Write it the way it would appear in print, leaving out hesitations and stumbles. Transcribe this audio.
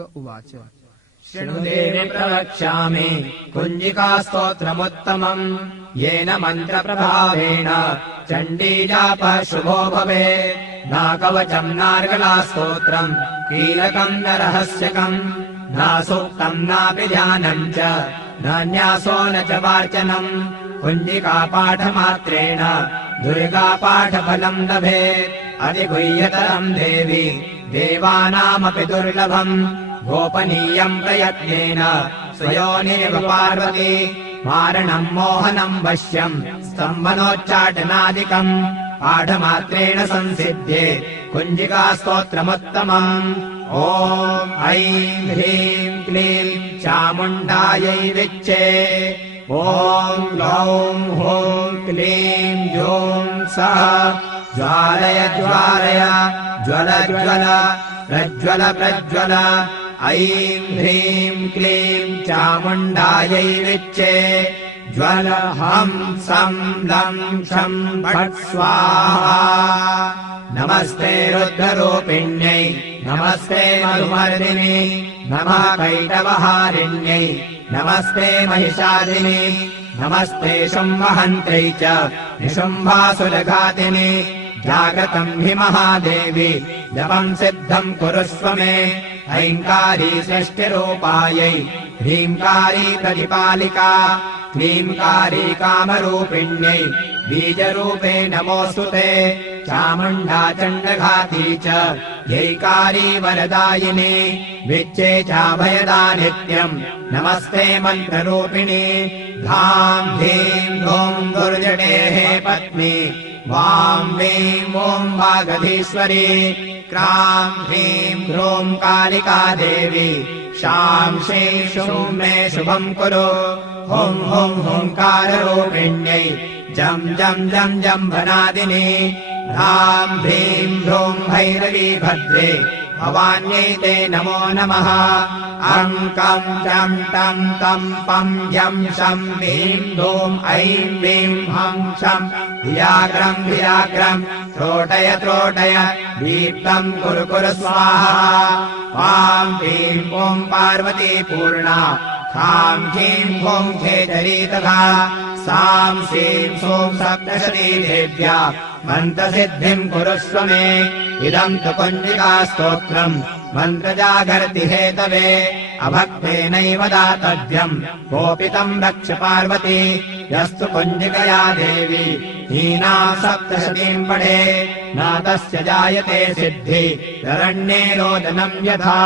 उवाच शृणुदेवि प्रवक्ष्यामि कुञ्जिकास्तोत्रमुत्तमम् येन मन्त्रप्रभावेण चण्डीजापः शुभो भवेत् नाकवचम् नार्गलास्तोत्रम् कीलकम् न रहस्यकम् नासूक्तम् नापि ध्यानम् च न न्यासो न च वार्चनम् कुञ्जिकापाठमात्रेण दुर्गापाठफलम् लभेत् अधिगुह्यतरम् देवि देवानामपि दुर्लभम् गोपनीयम् प्रयत्नेन स्वयोनिरेव पार्वती मारणम् मोहनम् वश्यम् स्तम्भनोच्चाटनादिकम् पाठमात्रेण संसिध्ये कुञ्जिकास्तोत्रमुत्तमम् ॐ ऐं ह्रीं क्लीं चामुण्डायै विच्चे ॐ ग्लौं हूं क्लीं जूं सः ज्वालय ज्वालय ज्वल ज्वल प्रज्वल प्रज्वल ऐं ह्रीं क्लीं चामुण्डायै विच्चे ज्वल हं सं लं क्षं फट् स्वाहा नमस्ते रुद्ररूपिण्यै नमस्ते मधुमर्दिनि नमः कैटवहारिण्यै नमस्ते महिषादिनि नमस्ते शुम्भहन्त्यै च निशुम्भासुरघातिनि जागतम् हि महादेवी जपम् सिद्धम् कुरुष्व मे ऐङ्कारी सृष्टिरूपायै ह्रीङ्कारी प्रतिपालिका क्लीङ्कारी कामरूपिण्यै बीजरूपे नमोऽस्तु ते चामुण्डा चण्डघाती च यैकारी वरदायिनी विच्चे चाभयदा नित्यम् नमस्ते मन्त्ररूपिणी धाम् धीम् धूम् दुर्जटेः पत्नी वां वीं ॐ वागधीश्वरी क्रां ह्रीं ह्रूं कालिका देवी शां श्रीं शुं मे शुभम् कुरु हुं हुं हुङ्काररूपिण्यै जं जं जं जम्भनादिनी ह्रां ह्रीं ह्रूं भैरवी भद्रे भवान्यै ते नमो नमः अङ्कं चं तं तं पं यं शं ह्रीं धूं ऐं वीं हं शं धियाग्रं धियाग्रं त्रोटय त्रोटय दीप्तं कुरु कुरु स्वाहा वां ह्रीं ॐ पार्वती पूर्णा खां ह्रीं हुं खेचरी तथा सां श्रीं सूं सप्तशती देव्या मन्त्रसिद्धिम् कुरुष्व मे इदम् तु कुञ्जिकास्तोत्रम् मन्त्रजागर्ति हेतवे अभक्तेनैव दातव्यम् गोपितम् रक्ष पार्वती यस्तु कुञ्जिकया देवी हीनाम् सप्तशतीम् पठे न तस्य जायते सिद्धि शरण्ये रोदनम् यथा।